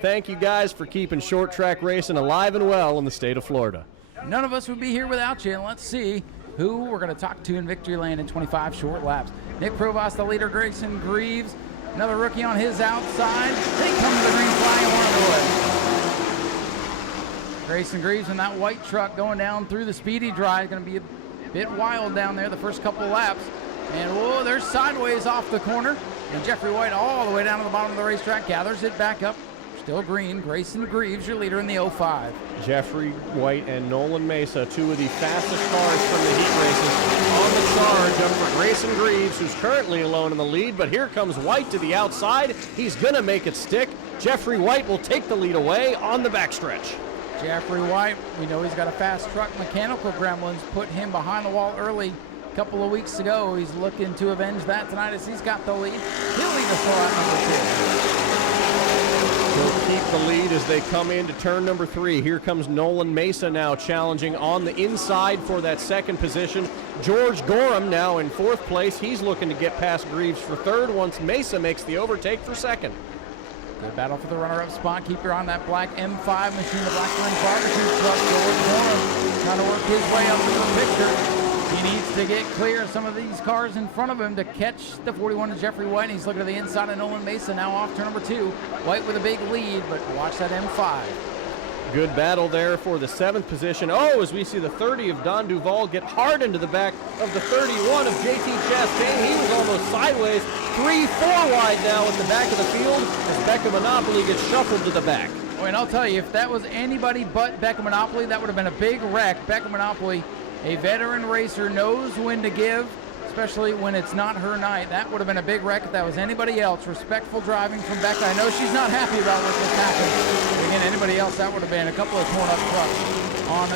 Thank you guys for keeping short track racing alive and well in the state of Florida. None of us would be here without you, and let's see who we're going to talk to in victory lane in 25 short laps. Nick Provost, the leader, Grayson Greaves, another rookie on his outside. They come to the green flag and one away. Grayson Greaves in that white truck going down through the speedy drive. Going to be a bit wild down there the first couple of laps. And whoa, they're sideways off the corner. And Jeffrey White all the way down to the bottom of the racetrack gathers it back up. Still green. Grayson Greaves, your leader in the 05. Jeffrey White and Nolan Mesa, two of the fastest cars from the heat races, on the charge up for Grayson Greaves, who's currently alone in the lead. But here comes White to the outside. He's going to make it stick. Jeffrey White will take the lead away on the backstretch. Jeffrey White, we know he's got a fast truck. Mechanical Gremlins put him behind the wall early a couple of weeks ago. He's looking to avenge that tonight as he's got the lead. He'll lead us at number 2. He'll keep the lead as they come into turn number 3. Here comes Nolan Mesa now challenging on the inside for that second position. George Gorum now in 4th place. He's looking to get past Greaves for 3rd once Mesa makes the overtake for 2nd. Good battle for the runner-up spot. Keep your eye on that black M5 machine, the black ring barbecue truck. George Gorum trying to work his way up to the picture. He needs to get clear of some of these cars in front of him to catch the 41 of Jeffrey White. He's looking to the inside of Nolan Mesa, now off turn number 2. White with a big lead, but watch that M5. Good battle there for the 7th position. Oh, as we see the 30 of Don Duval get hard into the back of the 31 of JT Chastain. He was almost sideways. 3-4 wide now at the back of the field as Becca Monopoly gets shuffled to the back. Oh, and I'll tell you, if that was anybody but Becca Monopoly, that would have been a big wreck. Becca Monopoly, a veteran racer, knows when to give, especially when it's not her night. That would have been a big wreck if that was anybody else. Respectful driving from Becca. I know she's not happy about what just happened. But again, anybody else, that would have been a couple of torn up trucks on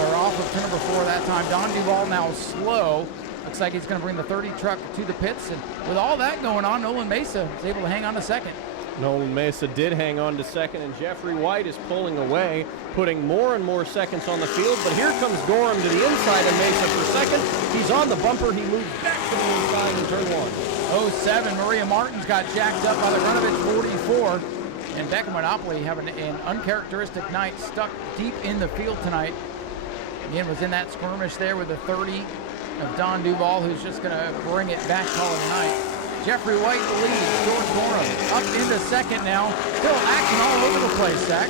or off of turn number 4 that time. Don Duval now slow. Looks like he's going to bring the 30 truck to the pits. And with all that going on, Nolan Mesa is able to hang on to 2nd. Nolan Mesa did hang on to 2nd, and Jeffrey White is pulling away, putting more and more seconds on the field. But here comes Gorum to the inside of Mesa for 2nd. He's on the bumper. He moves back to the inside in turn 1. 07, Maria Martins got jacked up by the Runovich 44. And Becca Monopoly having an uncharacteristic night, stuck deep in the field tonight. Again, was in that skirmish there with the 30 of Don Duval, who's just going to bring it back, call it a night. Jeffrey White leads. George Gorum up into 2nd now. Still action all over the place, Zach.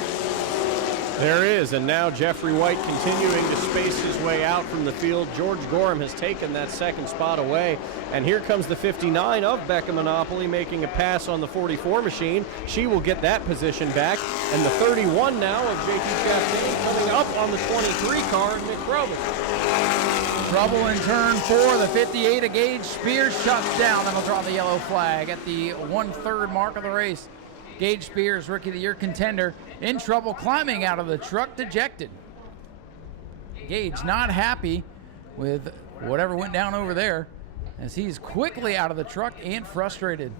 There is, and now Jeffrey White continuing to space his way out from the field. George Gorum has taken that 2nd spot away, and here comes the 59 of Becca Monopoly making a pass on the 44 machine. She will get that position back, and the 31 now of JT Chastain coming up on the 23 car, Nick Provost. Trouble in turn 4. The 58 of Gage Spears shuts down. That'll draw the yellow flag at the 1/3 mark of the race. Gage Spears, Rookie of the Year contender, in trouble climbing out of the truck, dejected. Gage not happy with whatever went down over there as he's quickly out of the truck and frustrated.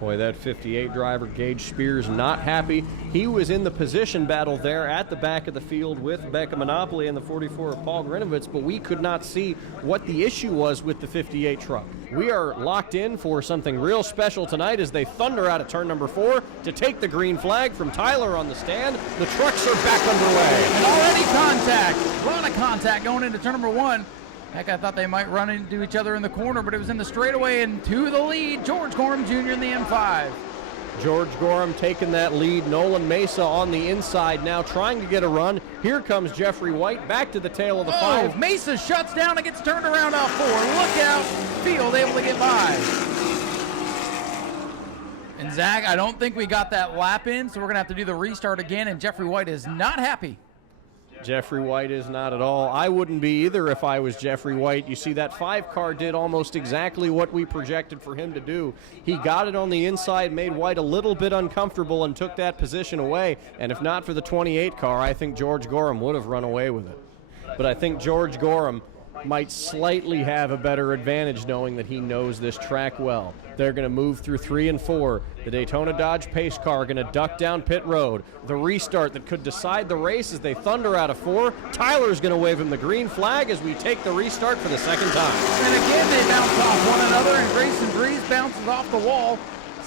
Boy, that 58 driver, Gage Spears, not happy. He was in the position battle there at the back of the field with Becca Monopoly and the 44 of Paul Grinovitz, but we could not see what the issue was with the 58 truck. We are locked in for something real special tonight as they thunder out of turn number 4 to take the green flag from Tyler on the stand. The trucks are back underway. And already contact. A lot of contact going into turn number 1. Heck, I thought they might run into each other in the corner, but it was in the straightaway and to the lead. George Gorum Jr. in the M5. George Gorum taking that lead. Nolan Mesa on the inside now trying to get a run. Here comes Jeffrey White back to the tail of the 5. Mesa shuts down and gets turned around off 4. Look out. Field able to get by. And Zach, I don't think we got that lap in, so we're going to have to do the restart again, and Jeffrey White is not happy. Jeffrey White is not at all. I wouldn't be either if I was Jeffrey White. You see, that 5 car did almost exactly what we projected for him to do. He got it on the inside, made White a little bit uncomfortable, and took that position away. And if not for the 28 car, I think George Gorum would have run away with it. But I think George Gorum might slightly have a better advantage knowing that he knows this track well. They're going to move through 3 and 4. The Daytona Dodge pace car going to duck down pit road. The restart that could decide the race as they thunder out of 4. Tyler's going to wave him the green flag as we take the restart for the 2nd time. And again they bounce off one another, and Grayson Greaves bounces off the wall.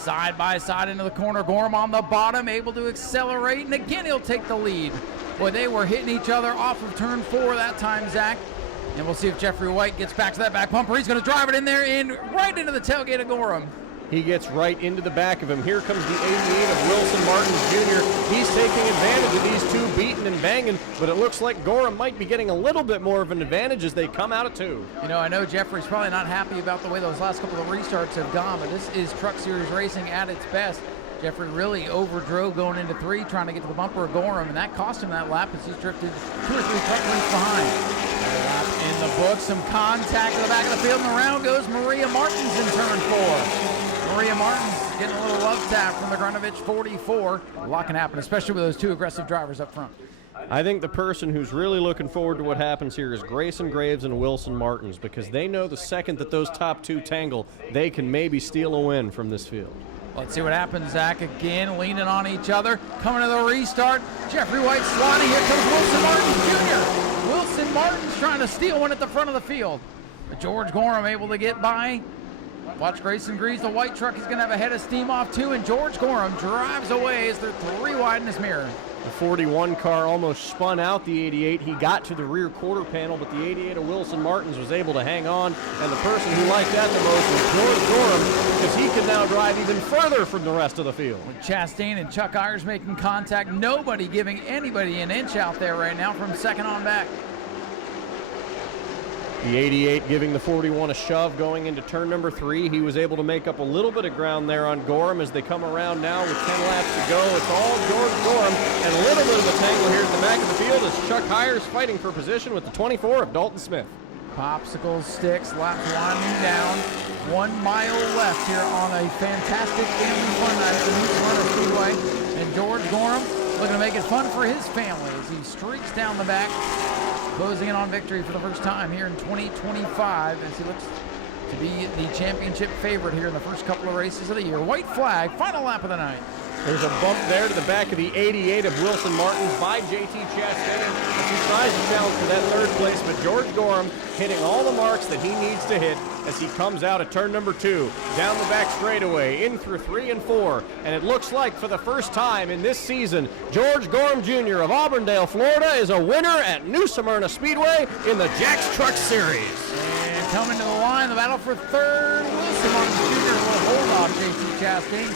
Side by side into the corner. Gorum on the bottom, able to accelerate, and again he'll take the lead. Boy, they were hitting each other off of turn 4 that time, Zach. And we'll see if Jeffrey White gets back to that back bumper. He's going to drive it in there and right into the tailgate of Gorum. He gets right into the back of him. Here comes the 88 of Wilson Martins Jr. He's taking advantage of these two beating and banging, but it looks like Gorum might be getting a little bit more of an advantage as they come out of 2. You know, I know Jeffrey's probably not happy about the way those last couple of restarts have gone, but this is Truck Series racing at its best. Jeffrey really overdrove going into 3, trying to get to the bumper of Gorum, and that cost him that lap as he's drifted 2 or 3 truck lengths behind. Another lap in the book, some contact in the back of the field, and around goes Maria Martins in turn 4. Maria Martins getting a little love tap from the Grunovich 44. A lot can happen, especially with those 2 aggressive drivers up front. I think the person who's really looking forward to what happens here is Grayson Graves and Wilson Martins, because they know the second that those top 2 tangle, they can maybe steal a win from this field. Let's see what happens, Zach. Again, leaning on each other. Coming to the restart. Jeffrey White sliding. Here comes Wilson Martins Jr. Wilson Martins trying to steal one at the front of the field. But George Gorum able to get by. Watch Grayson Greaves, the white truck. He's going to have a head of steam off too, and George Gorum drives away as they're 3 wide in his mirror. The 41 car almost spun out the 88. He got to the rear quarter panel, but the 88 of Wilson Martins was able to hang on, and the person who liked that the most was George Gorum, because he can now drive even further from the rest of the field. With Chastain and Chuck Ayers making contact, nobody giving anybody an inch out there right now from second on back. The 88 giving the 41 a shove going into turn number 3. He was able to make up a little bit of ground there on Gorum as they come around now with 10 laps to go. It's all George Gorum, and a little bit of a tangle here at the back of the field as Chuck Ayers fighting for position with the 24 of Dalton Smith. Popsicle sticks, laps winding down. 1 mile left here on a fantastic family fun night at the Nau Sea Speedway. And George Gorum looking to make it fun for his family as he streaks down the back, closing in on victory for the first time here in 2025 as he looks to be the championship favorite here in the first couple of races of the year. White flag, final lap of the night. There's a bump there to the back of the 88 of Wilson Martins by JT Chastain as he tries to challenge for that 3rd place, but George Gorum hitting all the marks that he needs to hit as he comes out at turn number 2, down the back straightaway, in through 3 and 4, and it looks like for the first time in this season, George Gorum Jr. of Auburndale, Florida is a winner at New Smyrna Speedway in the Jack's Truck Series. And coming to the line, the battle for 3rd, Wilson Martins Jr. will hold off JT Chastain.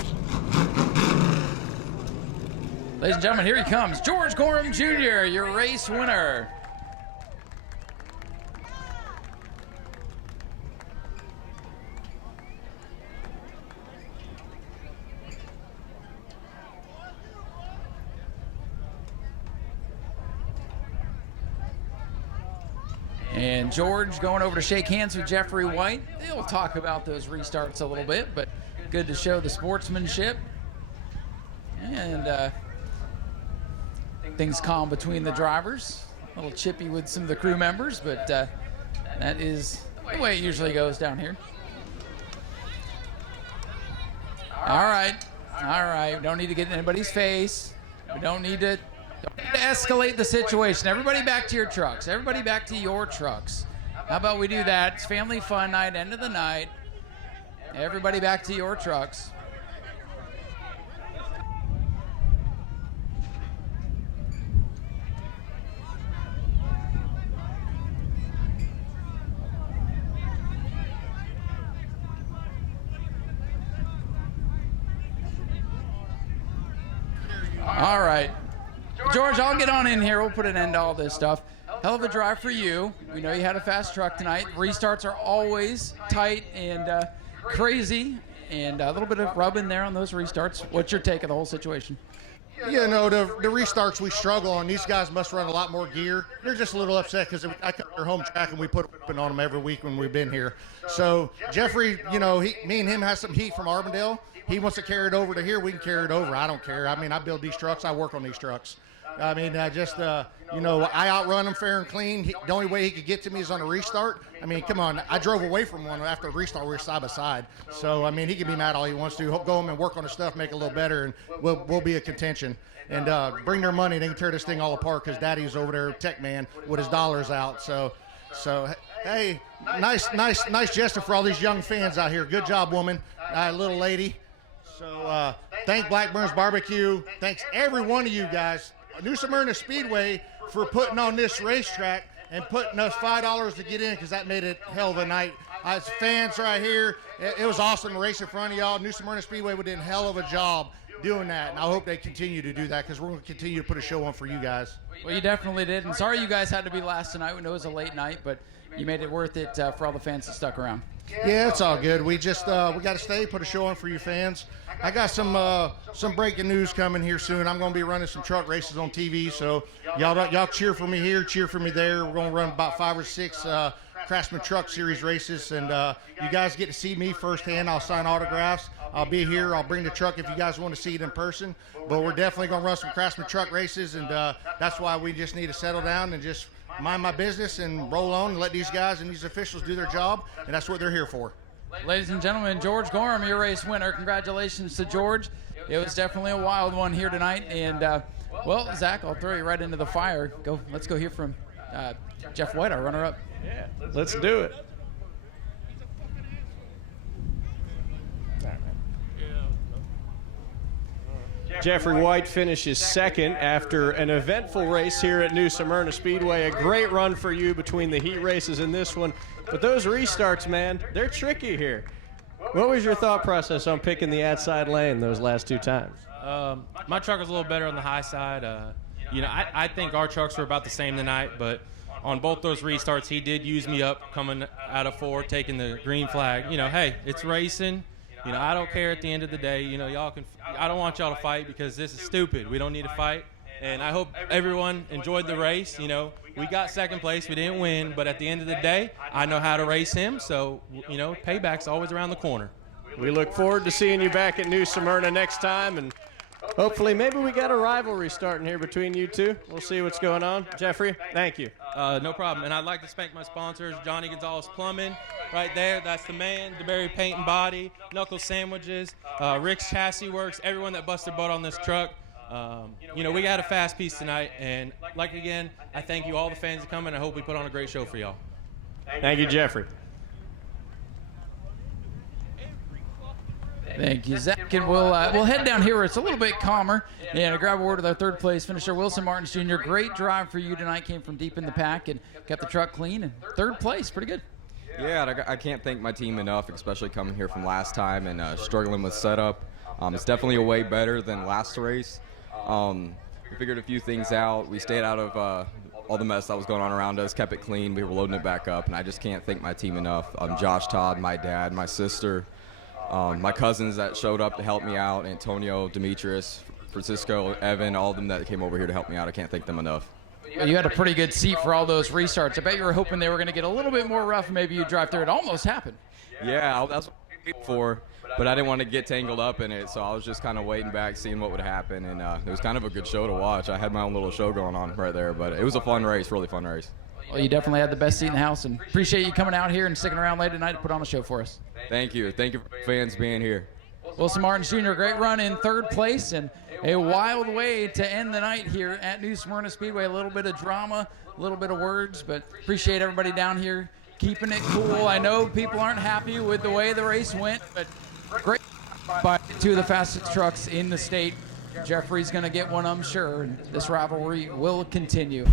Ladies and gentlemen, here he comes, George Gorum Jr., your race winner. And George going over to shake hands with Jeffrey White. They'll talk about those restarts a little bit, but good to show the sportsmanship. And things calm between the drivers. A little chippy with some of the crew members, but that is the way it usually goes down here. All right. Don't need to get in anybody's face. We don't need to escalate the situation. Everybody back to your trucks. Everybody back to your trucks. How about we do that? It's family fun night, end of the night. Everybody back to your trucks. All right. George, I'll get on in here. We'll put an end to all this stuff. Hell of a drive for you. We know you had a fast truck tonight. Restarts are always tight and crazy, and a little bit of rub in there on those restarts. What's your take of the whole situation? You know, the restarts we struggle on. These guys must run a lot more gear. They're just a little upset because I come to their home track and we put whipping on them every week when we've been here. So Jeffrey, you know, me and him has some heat from Auburndale. He wants to carry it over to here. We can carry it over. I don't care. I mean, I build these trucks. I work on these trucks. I mean, you know, I outrun him fair and clean. The only way he could get to me is on a restart. I mean, come on. I drove away from one after a restart. We were side by side. So, I mean, he can be mad all he wants to. He'll go home and work on his stuff, make it a little better, and we'll be a contention. And bring their money. They can tear this thing all apart because Daddy's over there, tech man, with his dollars out. So hey, nice gesture for all these young fans out here. Good job, woman, little lady. So thank Blackburn's Barbecue. Thanks every one of you guys. New Smyrna Speedway for putting on this racetrack and putting us $5 to get in, because that made it hell of a night. As fans right here, it was awesome to race in front of y'all. New Smyrna Speedway did a hell of a job doing that, and I hope they continue to do that, because we're going to continue to put a show on for you guys. Well, you definitely did, and sorry you guys had to be last tonight. We know it was a late night, but you made it worth it for all the fans that stuck around. Yeah, it's all good. We just we got to stay, put a show on for you fans. I got some breaking news coming here soon. I'm going to be running some truck races on TV, so y'all cheer for me here, cheer for me there. We're going to run about 5 or 6 Craftsman Truck Series races, and you guys get to see me firsthand. I'll sign autographs. I'll be here. I'll bring the truck if you guys want to see it in person. But we're definitely going to run some Craftsman Truck races, and that's why we just need to settle down and just mind my business and roll on and let these guys and these officials do their job, and that's what they're here for. Ladies and gentlemen, George Gorum, your race winner. Congratulations to George. It was definitely a wild one here tonight, and well, Zach, I'll throw you right into the fire. Let's go hear from Jeff White, our runner-up. Yeah, let's do it. Jeffrey White finishes second after an eventful race here at New Smyrna Speedway. A great run for you between the heat races and this one. But those restarts, man, they're tricky here. What was your thought process on picking the outside lane those last 2 times? My truck was a little better on the high side. I think our trucks were about the same tonight, but on both those restarts, he did use me up coming out of 4, taking the green flag. Hey, it's racing. I don't care at the end of the day. Y'all can. I don't want y'all to fight, because this is stupid. We don't need to fight. And I hope everyone enjoyed the race. We got second place. We didn't win. But at the end of the day, I know how to race him. So, payback's always around the corner. We look forward to seeing you back at New Smyrna next time. And hopefully maybe we got a rivalry starting here between you two. We'll see what's going on. Jeffrey, thank you. No problem. And I'd like to thank my sponsors, Johnny Gonzalez Plumbing, right there. That's the man. DeBerry Paint and Body, Knuckles Sandwiches, Rick's Chassis Works, everyone that busted butt on this truck. We got a fast piece tonight. And again, I thank you all the fans that come, and I hope we put on a great show for y'all. Thank you, Jeffrey. Thank you, Zach. And we'll head down here where it's a little bit calmer and grab a word with our third place finisher, Wilson Martins Jr. Great drive for you tonight. Came from deep in the pack and kept the truck clean. And third place, pretty good. Yeah, I can't thank my team enough, especially coming here from last time and struggling with setup. It's definitely a way better than last race. We figured a few things out. We stayed out of all the mess that was going on around us, kept it clean. We were loading it back up, and I just can't thank my team enough. Josh, Todd, my dad, my sister, my cousins that showed up to help me out, Antonio, Demetrius, Francisco, Evan, all of them that came over here to help me out. I can't thank them enough. Well, you had a pretty good seat for all those restarts. I bet you were hoping they were going to get a little bit more rough, and maybe you drive through. It almost happened. Yeah, that's what I waited for, but I didn't want to get tangled up in it, so I was just kind of waiting back, seeing what would happen, and it was kind of a good show to watch. I had my own little show going on right there, but it was a fun race, really fun race. Well, you definitely had the best seat in the house, and appreciate you coming out here and sticking around late tonight to put on a show for us. Thank you. Thank you for fans being here. Wilson Martins Jr., great run in third place, and a wild way to end the night here at New Smyrna Speedway. A little bit of drama, a little bit of words, but appreciate everybody down here keeping it cool. I know people aren't happy with the way the race went, but great by 2 of the fastest trucks in the state. Jeffrey's going to get one, I'm sure, and this rivalry will continue.